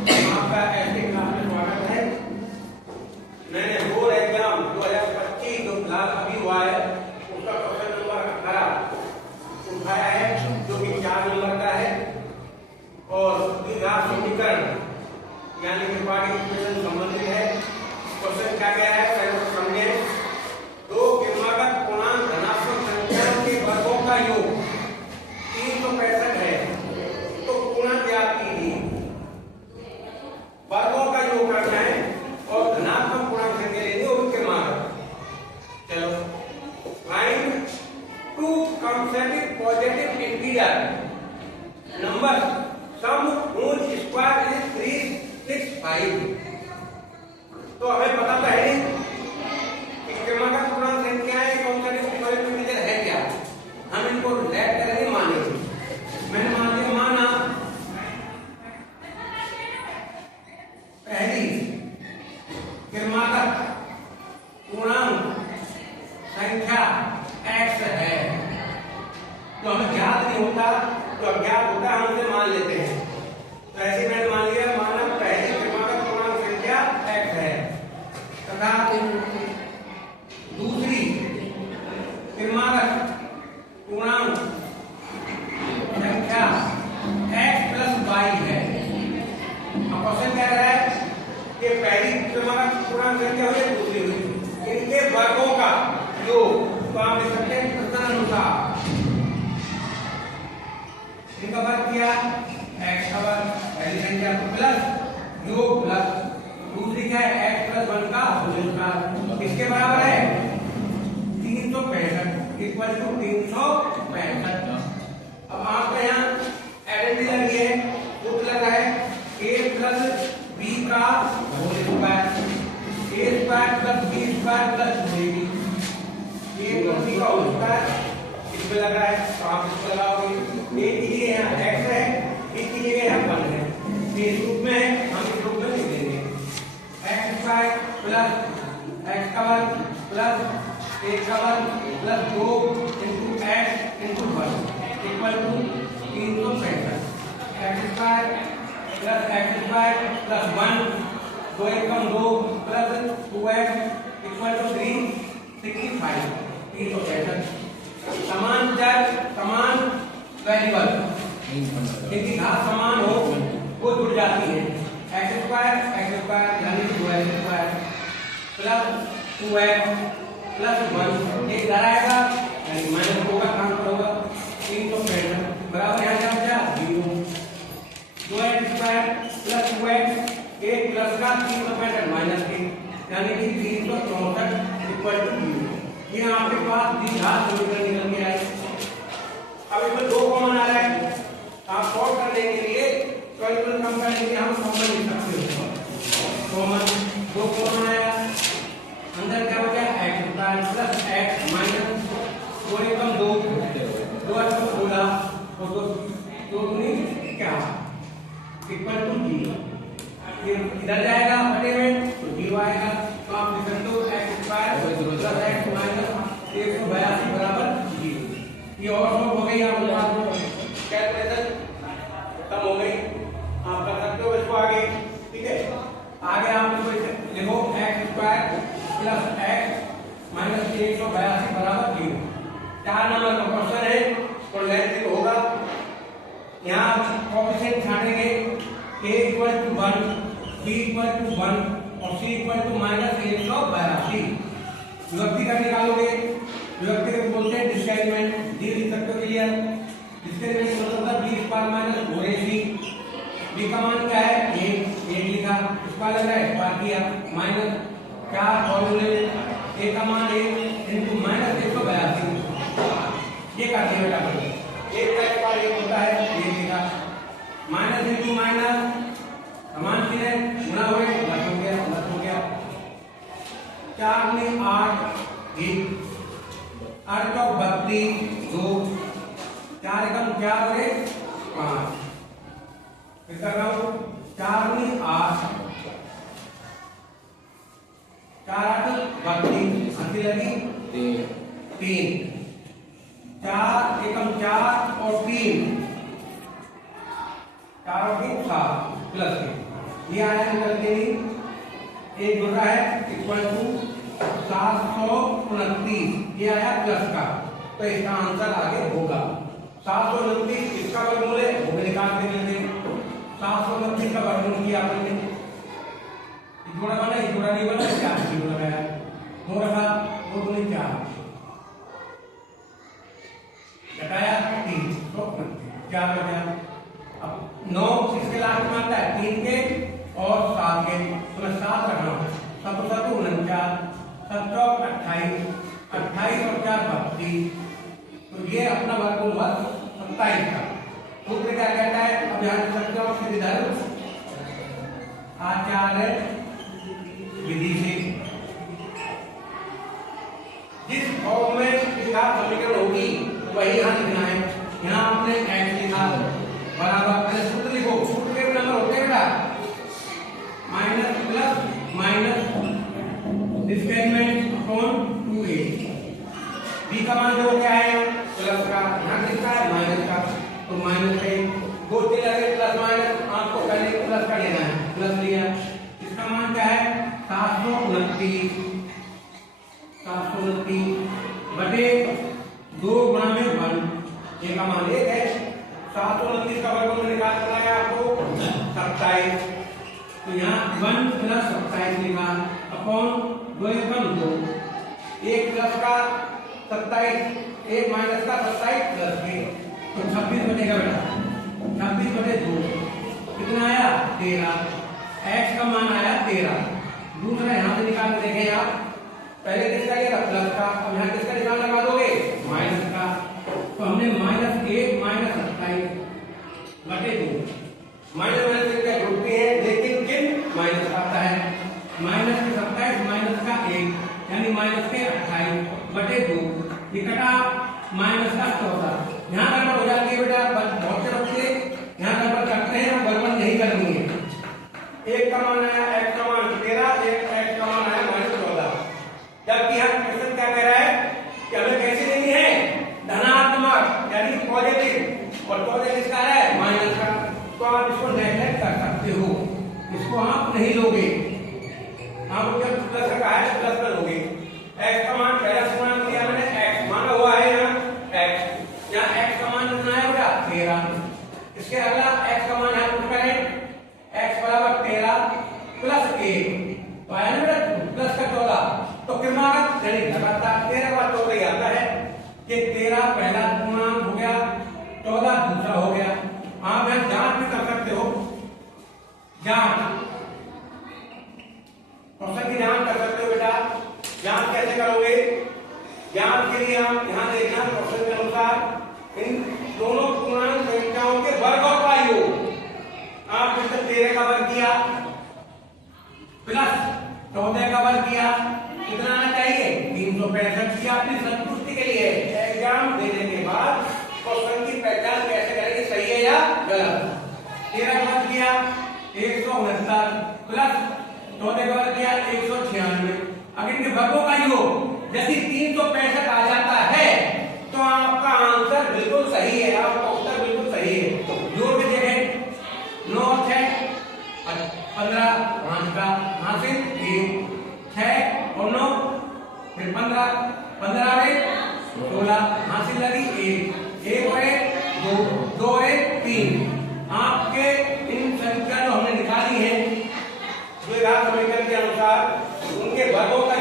आपका ऐसे क्लास में स्वागत है। मैंने बोर्ड एग्जाम 2025 जो फिलहाल अभी हुआ है उसका क्वेश्चन नंबर 18 उठाया है, जो कि 4 नंबर का है और द्विघात समीकरण यानी कि पार्ट इक्वेशन संबंधित है। क्वेश्चन क्या क्या है पहले तो समझे। दो क्रमागत पूर्णांक धनात्मक संख्याओं के वर्गों का योग 365 है, तो पूर्णांक ज्ञात कीजिए। वर्गों का योग करना है और धनात्मक पूर्णांक संख्या लेनी है और क्रमागत। चलो, find two consecutive positive integer number sum whose square is 365। तो हमें पता तो है कि क्रमागत पूर्णांक संख्याएं कंसेक्यूटिव पॉजिटिव इंटीजर है क्या। हम इनको लेट करेंगे मानेंगे। मैंने मान लिया, माना पहली क्रमागत पूर्णांक संख्या x है, तो हमें ज्ञात नहीं होता, तो अज्ञात होता है, हम उसे मान लेते हैं। तो ऐसे मैंने मान लिया, माना पहली क्रमागत पूर्णांक संख्या x है तथा दूसरी क्रमागत पूर्णांक संख्या x प्लस y है। अब क्वेश्चन क्या रहा है कि पहली क्रमागत पूर्णांक संख्या हुई है, दूसरी हुई, इनके वर्गों का योग। तो आप लिख सकते हैं तदनुसार इनका वर्ग किया, x का वर्ग पहली संख्या प्लस योग प्लस दूसरी क्या है x प्लस 1 का होल। किसके बराबर है 365 इक्वल टू 365। अब आपका यहाँ आइडेंटिटी लगी है, रूट लगा है a प्लस b का whole square, a square plus b square plus b, a plus b का होल स्क्वायर इसमें लगा है, तो आप इसको लगाओगे। a की जगह यहाँ x है, b की जगह यहाँ 1 है, इस रूप में है, हम इस रूप में लिख देंगे x स्क्वायर प्लस x का वर्ग प्लस a का वर्ग plus 2 into x into 1 equal to 365। x square plus x square plus 1 2 Ekam 2 plus 2x equal to 365। 365 समान चर समान वेरिएबल इनकी घात समान हो वो जुड़ जाती है। x स्क्वायर यानी 2x square plus 2x plus 1 एक इधर आएगा यानी माइनस 2 का काम होगा। 365 बराबर यहाँ क्या बचा 0। 2x स्क्वायर प्लस 2x एक प्लस का 365 माइनस 1 यानी कि 364 इक्वल टू 0। ये आपके पास द्विघात समीकरण निकल के आए। अब इसमें 2 कॉमन आ रहा है, आप सॉल्व करने के लिए कैलकुलेटर कम करने के लिए हम कॉमन लिख सकते हो। कॉमन 2 कॉमन आया, अंदर क्या बचा x square plus x minus 2 एकम 2 2 एकम 16 और 2 दूनी क्या इक्वल टू 0। ये इधर जाएगा बटे में तो 0 आएगा, तो आप लिख सकते हो x square plus x minus 182 बराबर 0। ये और सब हो गई, आप लोग कैलकुलेशन खत्म हो गई, आप कर सकते हो इसको आगे। ठीक है, आगे आप लोग लिखो x square plus x minus 182 बराबर 0। 4 नंबर का क्वेश्चन है तो लेंथ होगा। यहाँ कोएफिशिएंट छाटेंगे a equal to 1 b equal to 1 और c इक्वल टू माइनस 182। विभक्ति का निकालोगे, विभक्ति को बोलते हैं डिस्क्रिमिनेंट। डी लिख सकते हो क्लियर, डिस्क्रिमिनेंट मतलब होता है b square minus 4ac। b का मान क्या है 1 लिखा, स्क्वायर लगा है स्क्वायर किया माइनस 4 फॉर्मूले a का मान 1 इनटू माइनस 182। ये कर दिया बेटा, 1 का स्क्वायर 1 होता है 1 लिखा, माइनस इनटू माइनस समान चीज है, गुणा हो गया प्लस हो गया 4 में 8 1 8 का 32 2 4 एकम 4 हो गए 5। फिर कर रहा हूं 4 में 8 4 8 32 80 लगी 3 4 एकम 4 और 3 4 और 3 7 प्लस ये आया निकल के ही एक जुड़ रहा है इक्वल टू 729, ये आया प्लस का, तो इसका आंसर आगे होगा 729। इसका वर्गमूल है वो भी निकाल के लेंगे। 729 का वर्गमूल किया आपने, जोड़ा बना, ये जोड़ा नहीं बना, क्या जोड़ा लगाया, हो रहा वो तो नहीं, क्या घटाया 3, तो क्या कर दिया। अब 9 इसके लास्ट में आता है 3 के और 7 के, तो मैं 7 रख रहा हूँ, 7 7 49, 7 चौक 28, 28 और 4 32, तो ये अपना वर्गमूल हुआ 27 का। सूत्र क्या कहता है, अब यहाँ से सकते हो इधर आचार्य विधि से जिस फॉर्म में इसका समीकरण होगी वही यहाँ लिखना है। यहाँ आपने x लिखा बराबर, पहले सूत्र लिखो, सूत्र के नंबर होते हैं बेटा minus plus minus displacement upon 2a। b का मान जो क्या है प्लस का, यहाँ किसका है माइनस का, तो माइनस है, दो चीज लगे प्लस माइनस, आपको पहले प्लस का लेना है, प्लस लिया। इसका मान क्या है 729 बटे 2 गुणा में 1, ये का मान 1 है। 729 का वर्गमूल निकालना है आपको 27, तो यहाँ 1 प्लस 27 लिखा अपॉन 2 एकम 2, 1 प्लस का 27, 1 माइनस का 27 प्लस के, तो 26 बनेगा बेटा, 26 बटे 2 कितना आया 13, x का मान आया 13। दूसरा यहाँ से निकाल के देखें आप, पहले किसका लिया था प्लस का, अब यहाँ किसका निशान लगा दोगे माइनस का, तो हमने -1 माइनस 27 बटे 2, माइनस माइनस क्या जुड़ती है लेकिन किन माइनस का आता है, माइनस के 27 माइनस का 1 यानी माइनस के 28 बटे 2, इकट्ठा माइनस का 14। यहाँ गड़बड़ हो जाती है बेटा, बहुत से बच्चे यहाँ गड़बड़ करते हैं, गड़बड़ नहीं करनी है। एक का मान आया x का मान 13, एक x का मान आया -14, जबकि यहाँ क्वेश्चन क्या कह रहा है कि हमें कैसे लेनी है धनात्मक यानी पॉजिटिव, और पॉजिटिव किसका है माइनस का, तो आप इसको नेगलेक्ट कर सकते हो, इसको आप नहीं लोगे, आप जब प्लस का है प्लस कर लोगे। x का मान पहला मान दिया मैंने, x माना हुआ है यहाँ x, यहाँ x का मान कितना है बेटा 13, इसके अगला x का मान यहाँ पुट करें, x बराबर 13 प्लस 1, तो आया ना बेटा प्लस का 14, तो क्रमागत यानी लगातार 13 का 14 ही आता है कि 13 पहला पूर्णांक हो गया, 14 दूसरा हो गया। आप यहाँ जांच भी कर सकते हो, जांच क्वेश्चन की जांच कर सकते हो बेटा। जांच कैसे करोगे, जांच के लिए आप यहाँ देखना क्वेश्चन के अनुसार इन दोनों पूर्णांक संख्याओं के वर्ग और का योग, आप इससे 13 का वर्ग किया प्लस 14 का वर्ग किया, कितना आना चाहिए 365 की। आपकी संतुष्टि के लिए एग्जाम देने के बाद क्वेश्चन की पहचान कैसे करेंगे, सही है या गलत। 13 का वर्ग किया 169 प्लस 14 का वर्ग किया 196, अगर इनके वर्गों का योग यदि 365 आ जाता है तो आपका आंसर बिल्कुल सही है, आपका उत्तर बिल्कुल सही है। तो जोड़ के देखें 9 6 15 5 का हासिल 1 6 और 9 फिर 15 15 में 16 हासिल लगी 1 और 1 2 2 और 1 3। आपके इन संख्या जो हमने निकाली है जो समीकरण के अनुसार उनके वर्गों का